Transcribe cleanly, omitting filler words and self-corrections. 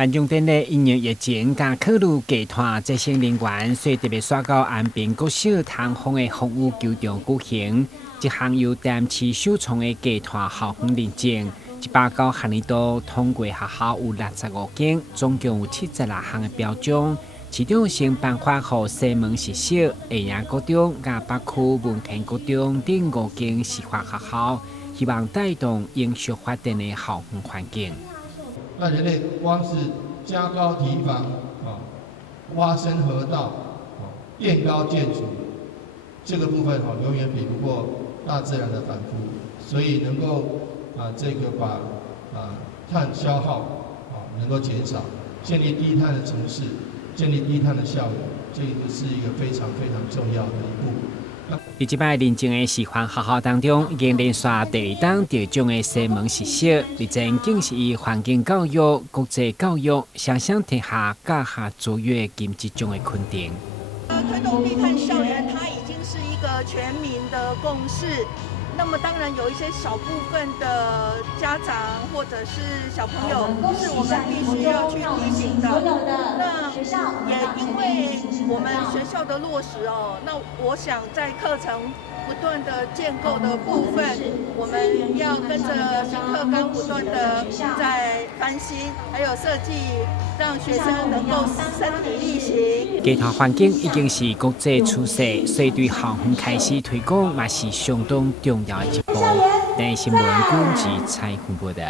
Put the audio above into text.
颁奖典礼因应疫情，加考虑集团执行人员，所以特别选到安平国小唐风的服务球场举行。一项由淡市首创的集团校园认证，109项年度通过学校有65间，总共有76项的标奖。其中先颁发予西门实小、下营高中、甲北区文庆高中等5间师范学校，希望带动永续发展的校园环境。那人类光是加高堤防挖深河道垫高建筑这个部分永远比不过大自然的反复，所以能够这个把碳消耗能够减少，建立低碳的城市，建立低碳的校园，这个是一个非常非常重要的一步。伫即摆认证的师范学校当中，已经连续第2档得奖的西门实小，历前竟是以环境教育、国际教育双双天下教学卓越金质奖的肯定。推动低碳校园，它已经是一个全民的共识。那么当然有一些少部分的家长或者是小朋友是我们必须要去提醒的。那也因为我们学校的落实那我想在课程不断的建构的部分，我们要跟着新课纲不断的在翻新，还有设计，让学生能够身体力行。集团环境已经是国际趋势，所以对校园开始推广也是相当重要的一步。但新闻管及采访报道。